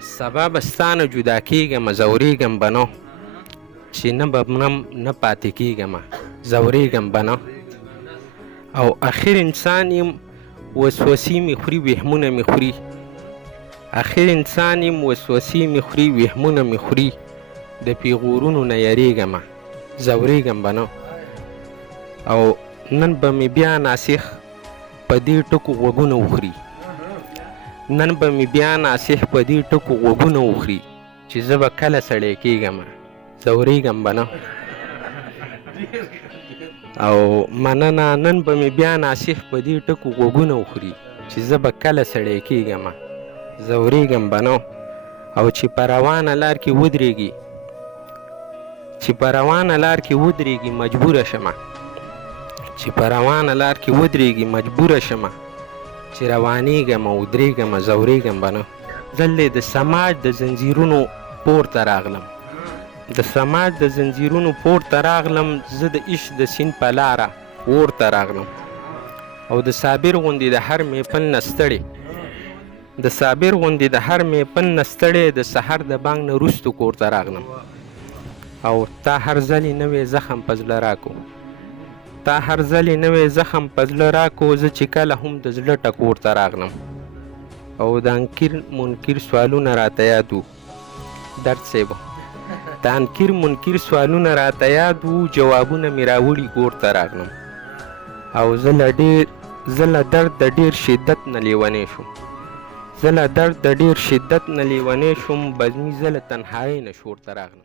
سبا به ستانه جدا کېږم ځورېږم به نه چې نه به مرم نه پاتې کېږم ځورېږم به نه او اخر انسان یم وسوسې مې خوري وهمونه مې خوري اخر انسان یم وسوسې مې خوري وهمونه مې خوري د پیغورونو نه یریږم ځورېږم به نه او نن به مې بیا ناسخ په دې ټکو غوږونه وخوري نن به مې بیا ناسخ په دې ټکو غوږونه وخوري چې زه به کله سړی کېږم ځورېږم به نه او مننه نن به مې بیا ناسخ په دې ټکو غوږونه وخوري چې زه به کله سړی کېږم ځورېږم به نه او چې په روانه لار کې ودرېږي چې په روانه لار کې ودرېږي مجبوره شمه چې په روانه لار کې ودرېږي مجبوره شمه چې روانېږم او ودرېږم ځورېږم به نه زه د سماج د زنځیرونو پورته راغلم د سماج د زنځیرونو پورته راغلم زه د عشق د سیند په لاره ورته راغلم او د صابر غوندې د هر میپل نه ستړی د صابر غوندې د هر میپل نه ستړی د سحر د بانګ نه وروستو کور ته راغلم او تا هر ځلې نوی زخم په زړه راکو تا هر ځلې نوی زخم په زړه راکو زه چې کله هم د زړه ټکور ته راغلم او د انکر منکر سوالونه راته یاد وو درد صیب د انکر منکر سوالونه راته یاد وو جوابونه مې راوړي کور ته راغلم او زه له درد د ډېر شدت نه لیونی شوم زه له درد د ډېر شدت نه لیونی شوم بزمي زه له تنهایۍ نه شور ته راغلم